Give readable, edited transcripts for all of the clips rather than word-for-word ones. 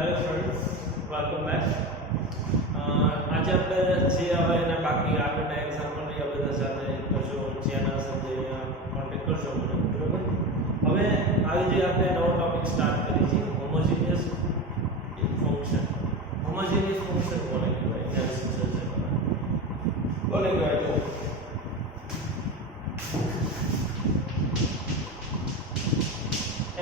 Hello friends, welcome back. આજે આપણે જે હવે એના બાકી આગળના એક્ઝામ્પલ ને આ બધા સાથે કરજો, જેના સાથે કોન્ટેક્ટ કરજો મને, બરોબર. હવે આજે જે આપણે નવો ટોપિક સ્ટાર્ટ કરી છે, હોમોજેનિયસ ફંક્શન. હોમોજેનિયસ ફંક્શન કોને કહેવાય એના વિશે ચર્ચા કરવાની. કોને કહેવાય તો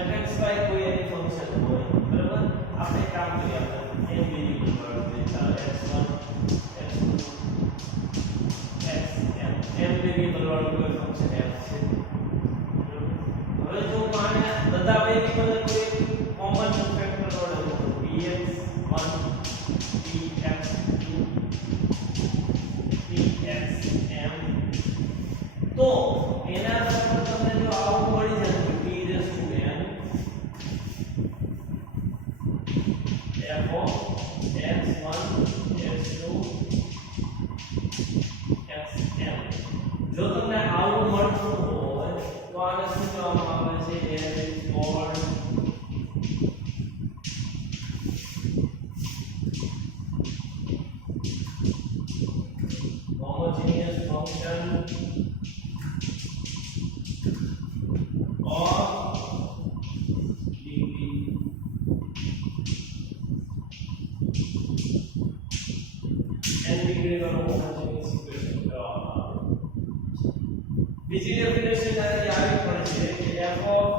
fxy કોઈ એની ફંક્શન હોય, બરાબર. આપણે કામ કરીએ, આપણે n વેરિયેબલ પર દેતા x1 x2 xm n variable વાળું કોઈ ફંક્શન f છે. હવે જો માને બધા વેરિયેબલ કોઈ કોમન ફેક્ટર વડે px1 px2 pxm, તો એના પર તમને જો આવું મળી જાય જો તમને આવું મળતું હોય તો આને શું કહેવામાં આવે છે? એ is called homogeneous function of degree n degree વાળો હોમોજેનિયસ ઇક્વેશન કહેવામાં આવે. બીજી ડેફિનેશન આની આવી પડે છે કે f of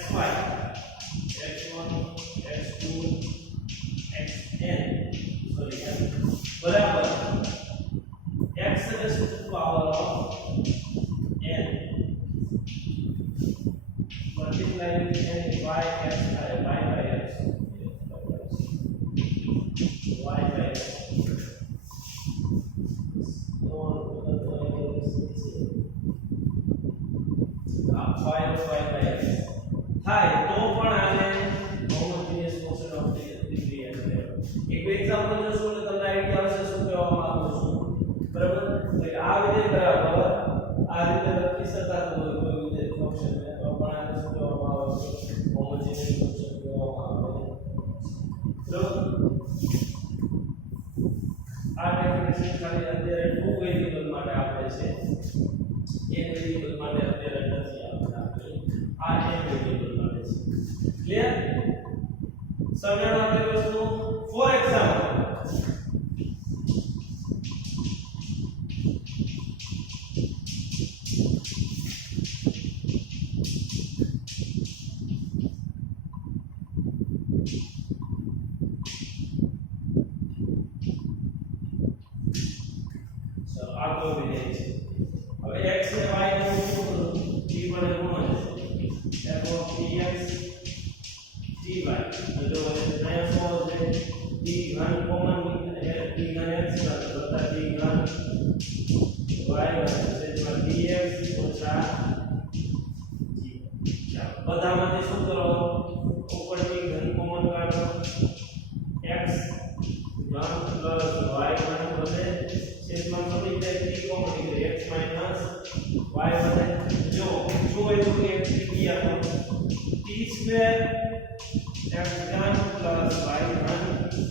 xy x1 x2 xn બરાબર x raised to the power of n multiply with n y x y by x y by x થાય તો પણ આને હોમોજેનિયસ ફંક્શન ઓફ ડિગ્રી એટલે એક એક્ઝામ્પલ જોશું એટલે તમને આઈડિયા આવશે શું કહેવામાં આવે છે, બરાબર. એટલે આ વિધેય બરાબર આ રીતે લખી શકાતું હોય કોઈ વિધેય ફંક્શન ને તો પણ આને શું કહેવામાં આવે છે? હોમોજેનિયસ ફંક્શન કહેવામાં આવે છે, બરાબર. આ ડેફિનેશન ખાલી અત્યારે ટુ વેરિયેબલ માટે આપે છે, એક વેરિયેબલ માટે અત્યારે નથી આપણે આ એક વેરિયેબલ માટે છે. ક્લિયર? સમજણ આપેલી વસ્તુ. ફોર એક્ઝામ્પલ આ તો વિધેય છે. હવે x ને y ને શું કરું? t વડે ગુણો છે f of px dy. તો અહીંયા શું આવશે? t ઘન કોમન t ઘન x વત્તા t ઘન y છેદમાં dx ઓછા g. બધામાંથી શું કરો? ઉપર t ઘન કોમન કાઢો, x ઘન પ્લસ y ઘન વધે છેદમાં સમી જાય t કોમન એટલે x માઈનસ y વધે. જો શું હોય તો કે x કી આપો t સ્ક્વેર x ઘન પ્લસ y ઘન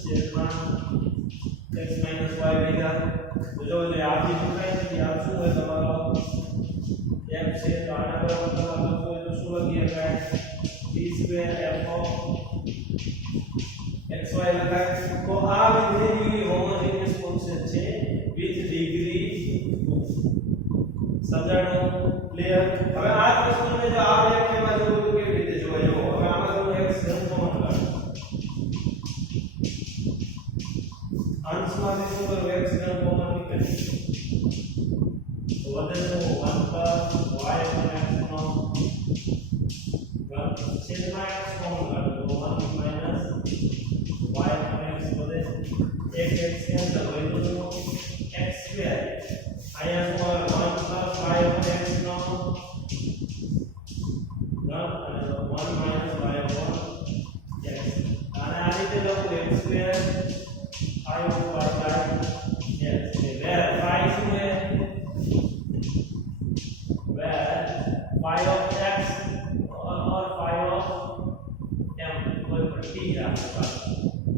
છેદમાં x માઈનસ y ભેગા. તો જો એટલે આ જે થાય છે આ શું હોય તમારો f છે, તો આના બરાબર તમારે લખવું હોય તો શું લખી શકાય? t square f of xy લખાય. તો આ વિધેયની હોમોજેનિયસ ફંક્શન છે વિથ ડિગ્રી 2. સમજાણો? ક્લિયર? હવે આ વસ્તુને જો આ વ્યાખ્યામાં જોવું તો કેવી રીતે જોવાય? જો હવે આમાં હું x ઘન કોમન કાઢું, અંશમાં શું કરું? x ઘન કોમન નીકળી તો વધે તો 1 plus y x નો ઘન છેદમાં x કોમન કાઢું તો 1 minus y x વધે. એક x કેન્સલ હોય તો x સ્ક્વેર અહીંયા શું આવે? 1 plus y x નો ઘન અને 1 minus y x. અને આ રીતે લખું x square y over y x. where y શું છે? where y of x or y of m કોઈ t રાખો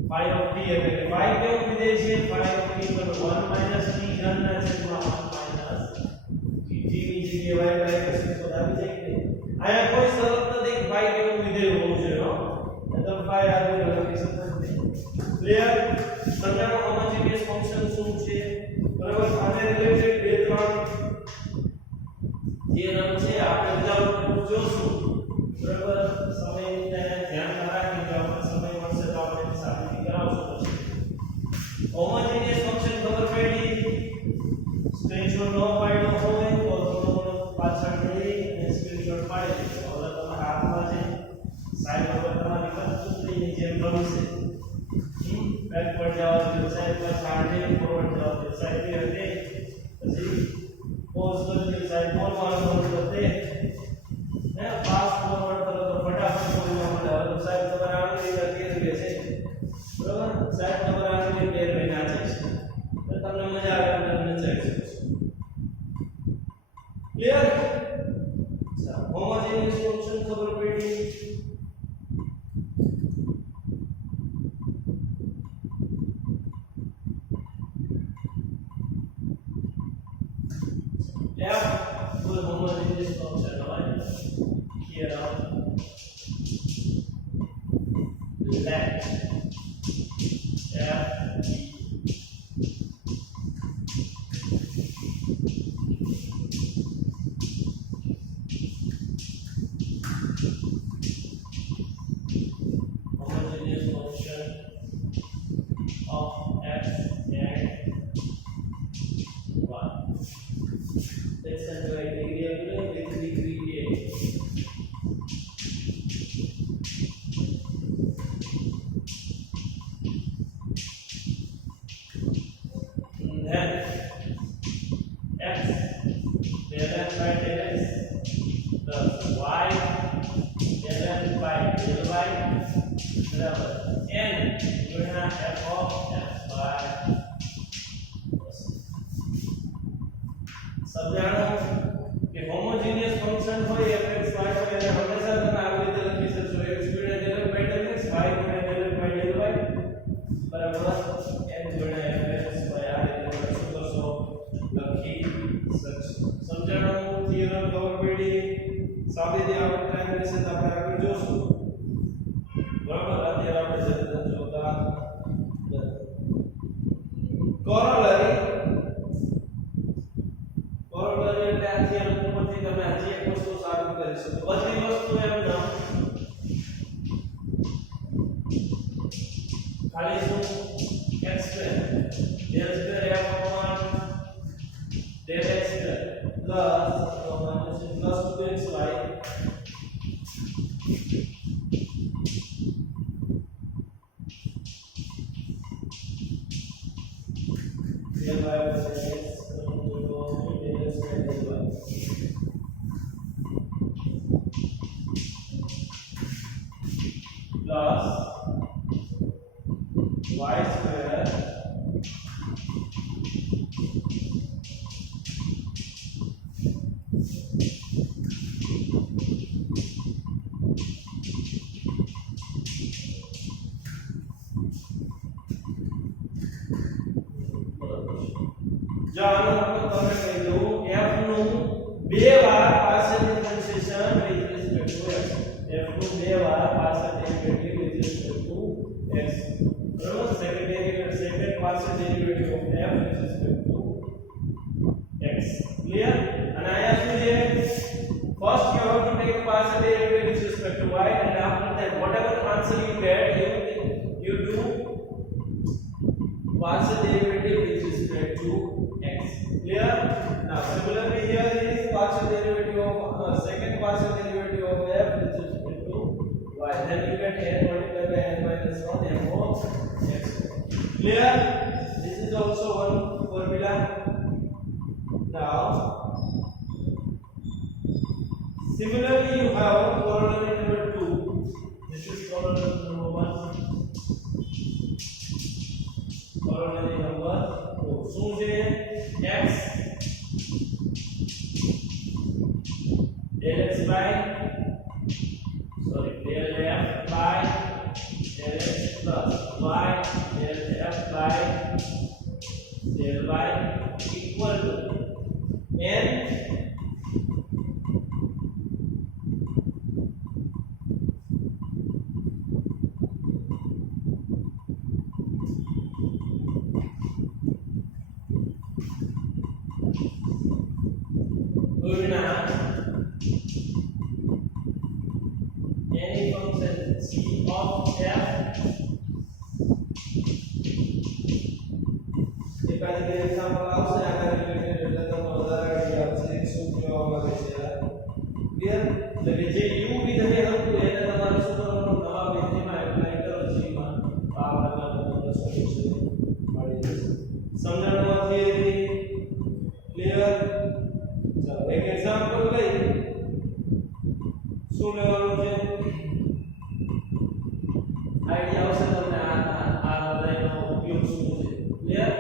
phi of t એટલે કે phi કેવું વિધેય છે phi of t પર 1 minus t ઘનના છેદમાં 1 minus t ની જગ્યાએ y બાય x પદ આવી જાય કે આયા કોઈ શરત નથી phi કેવું વિધેય હોવું જોઈએ હો તો phi આવી લખી શકો ક્લિયર સંજ્ઞાનો હોમોજીનિયસ ફંક્શન શું છે બરાબર આને રિલેટેડ બે ત્રણ થિયરમ છે આપણે વિધાઉટ જોશું બરાબર સમયની ધ્યાન રાખીને આપણે સમય મળશે તો આપણે સાબિતી કરાવશું હોમોજીનિયસ ફંક્શન ખબર પડી સ્ક્રીનશોટ ન પાડ્યો હોય તો તમે પાછળ જઈ અને સ્ક્રીનશોટ પાડી દેજો હવે તમારા હાથમાં છે સાઈડ ઉપર તમારી કન્ટ્રોલની જેમ રમશે બેકવર્ડ જાઓ તો સાઈડ પર છાડે ફોરવર્ડ જાઓ તો સાઈડ પર હટે પછી પોઝ કરી સાઈડ ફોરવર્ડ કરતે ને ફાસ્ટ ફોરવર્ડ કરો તો ફટાફટ બોલવા મળે હવે તો સાઈડ તમારા આંગળી કેર કે છે બરાબર સાઈડ તમારા આંગળી કેર કે નાચે છે તો તમને મજા આવે તમને નચાઈ શકો ક્લિયર હોમોજીનિયસ ફંક્શન ખબર પડી F full homogeneous function right here on left F homogeneous function of x and y let's enjoy degree with degree a then x del f by del x plus y del f by del y बराबर n गुणा f of x by સમજાણો કે homogeneous function હોય fx y હોય અને હંમેશા તમે આવી રીતે લખી શકશો x ગુણ્યા del f by del x y ગુણ્યા del f by del y બરાબર n ગુણ્યા fx y આ રીતે શું કરશો લખી શકશો સમજાણો થિયરમ ખબર પડી સાબિતી આપણે ટ્રાય કરીશું તો આપણે આગળ જોશું બરાબર અત્યારે આપણે જલ્દી જોતા કોરોલરી એટલે આ થિયરમ ઉપરથી તમે હજી એક વસ્તુ સાબિત કરી શકો બધી વસ્તુ એમ ના ખાલી શું x square del square f upon del x square plus તો minus plus 2xy del y by x plus y square જો આનો મતલબ તમને કહી દઉં f નું બે વાર partial differentiation with respect to x f નું બે વાર partial derivative with respect to x બરાબર second partial derivative of f with respect to x clear અને આયા શું છે first you have to take partial derivative with respect to y and after that whatever answer you get you do partial derivative with respect to x clear now similarly here is partial derivative of second partial derivative of f with respect to y then you get n multiplied by n minus 1 f of x clear this is also one formula now similarly you have corollary number 2 this is corollary number 1 corollary number 2 શું છે x del x by sorry del f by del f by del y equal to n गुणा any function g of f एकादी के एग्जांपल આવશે આના રિલેટેડ એટલે તમને વધારે આઈડિયા આવશે શું કહેવા માંગે છે ક્લિયર એટલે કે જે u વિધેય હતું એને તમારે શું કરવાનું નવા વિધેયમાં એપ્લાય કરો g માં આ પ્રકારનું તમને સોલ્યુશન મળી જશે સમજણમાંથી હતી ક્લિયર ચાલો એક એક્ઝામ્પલ લઈ શું લેવાનું છે આઈડિયા આવશે તમને આ બધાનો ઉપયોગ શું છે ક્લિયર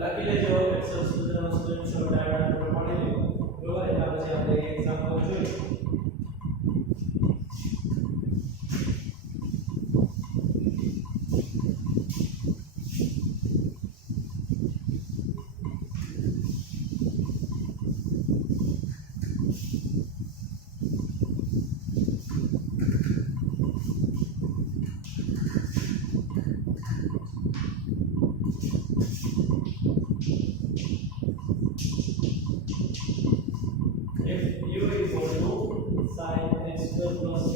લખી લેજો એક્સેલ સૂત્રનો સ્ક્રીનશોટ ડાયાગ્રામ પ્રમાણે લો બરોબર એના પછી આપણે એક એક્ઝામ્પલ જોઈએ if u equal to sin x square plus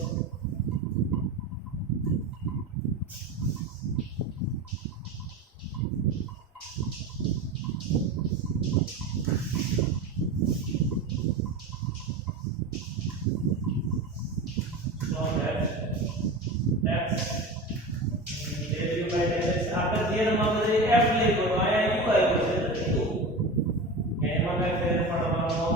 so that x del u by del x આપણે થિયરમમાં બધે f લઈ ગયો આયા u આવ્યો છે તો કીધું કે એમાં કઈ ફેર પડવાનો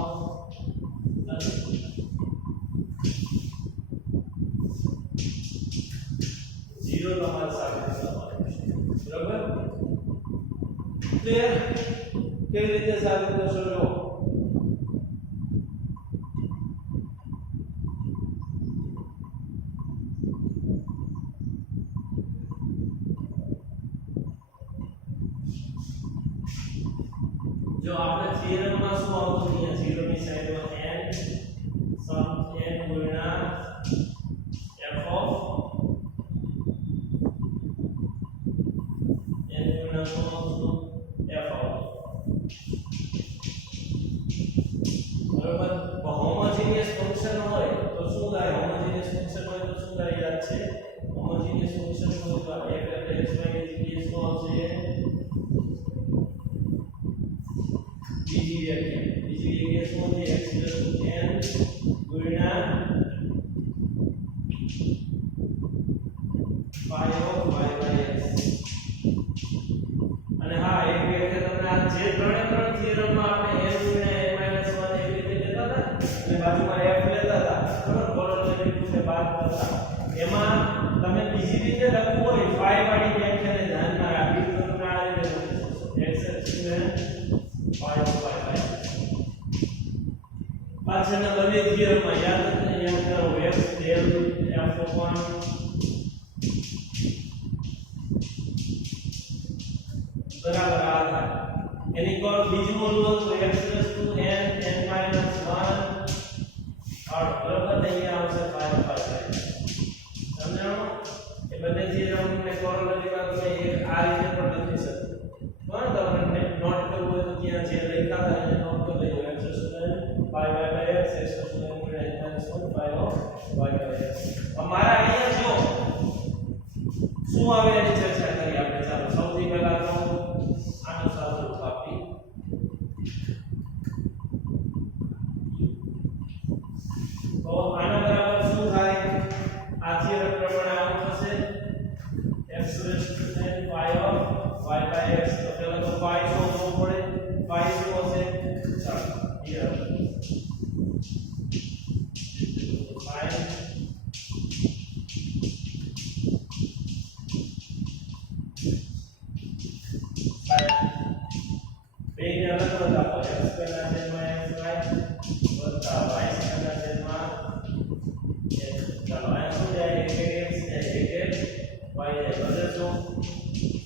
जीरो તમારે સાબિત કરવાનું છે બરાબર ક્લિયર કેવી રીતે સાબિત કરશો જો જો આપણે થિયરમમાં શું આવતું અહીંયા 0 ની સાઈડમાં n સમ n ગુણ્યા f ઓફ n ગુણ્યા શું આવતું f ઓફ બરાબર હોમોજીનિયસ ફંક્શન હોય તો શું થાય હોમોજીનિયસ ફંક્શન હોય તો શું થાય યાદ છે હોમોજીનિયસ ફંક્શન હોય તો f એટલે x y ની જગ્યાએ શું આવશે બીજી જગ્યાએ શું છે x n ગુણ્યા phi of y by x અને હા એક વખતે તમને આ જે ત્રણે ત્રણ થિયરમમાં આપણે n ગુણ્યા n - 1 એવી રીતે લેતા હતા અને બાજુમાં f લેતા હતા બરાબર કોરોલેટરી રૂપે બાદ કરતા એમાં તમે બીજી રીતે લખવું હોય phi વાળી વ્યાખ્યાને ધ્યાનમાં રાખી તો તમે આ રીતે લખી શકશો x ને phi of y by x પાછળના બંને થિયરમમાં યાદ કરો x del f upon બરાબર આ થાય એની કોર બીજું બોલવું તો x n n - 1 और બરાબર અહીંયા આવશે phi of y by x સમજાણો એ બંને થિયરમને કોરોલેટરીમાં તમે એક આ રીતે પણ લખી શકો પણ તમને નોટ કરવું હોય તો ત્યાં જે લખ્યા હતા એને નોટ કરી લેજો x phi y by x x n ગુણ્યા n - 1 phi of y by x અમારા અહીંયા જો શું આવે એની ચર્ચા કરી આપણે ચાલો સૌથી પહેલા તો આનો સાદો કાપી તો આનો બરાબર શું થાય આ થિયરમ પ્રમાણે આવું થશે x n phi of y by x તો પહેલા તો phi શોધવો પડે phi શું હશે ચાલો here phi બેને અલગ અલગ આપો x ના છેદમાં x વત્તા y ના છેદમાં x ચાલો આ શું જાય 1 x જાય 1 y ને બદલશો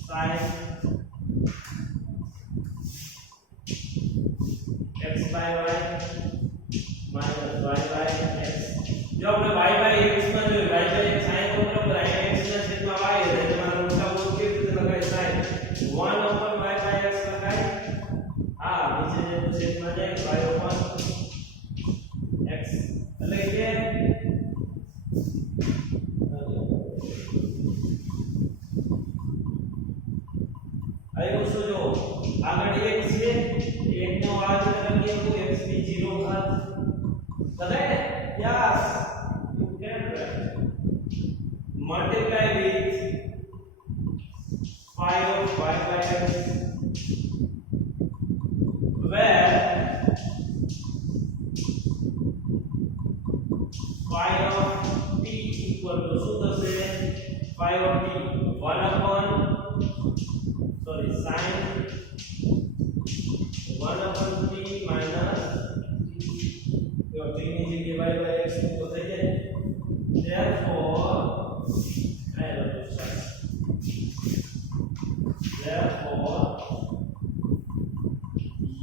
sin x by y minus y by x. જો આપણે y by x માં જોઈએ y by x sin કોણ બરાબર x ના છેદમાં y એટલે તમારે ઉલટા બોલ કેવી રીતે લખાય sin 1 over y by x લખાય આ નીચે જે છેદમાં જાય y over x એટલે કે આઈ વસ્તુ જો આગળ 1 છે 1 નો આ લખીએ તો x ની 0 ઘાત બધાય ને yes you can multiply with phi of y by x where phi of t equal to શું થશે phi of t 1 upon sorry sin 1 upon t minus your t ની જગ્યાએ y by x તો થઈ જાય therefore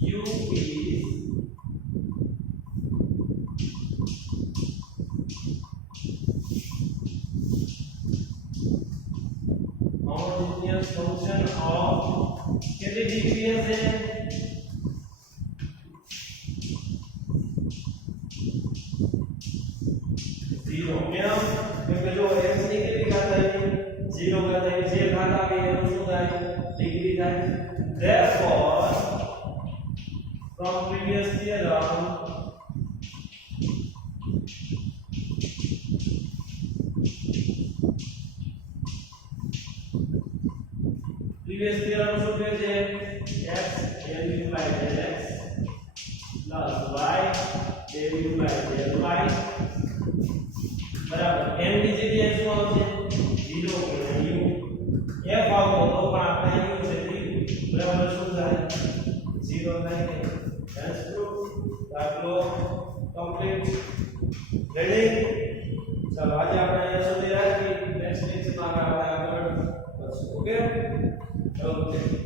u is homogeneous function of कितनी डिग्री है 0 क्यों क्योंकि जो x ની કેટલી ઘાત આવી 0 ઘાત આવી જે ઘાત આવી એનું શું થાય ડિગ્રી થાય therefore from previous theorem શું કહે છે x du by dx plus y du by dy બરાબર n ની જગ્યાએ શું આવશે 0 u f આવો તો પણ આપણે u છે બરાબર શું થાય 0 થાય કે હેન્સ પ્રૂફ દાખલો કમ્પ્લીટ રેડી ચાલો આજે આપણે અહીંયા સુધી રાખી નેક્સ્ટ લેક્ચરમાં આપણે આગળ વધશું ઓકે Okay.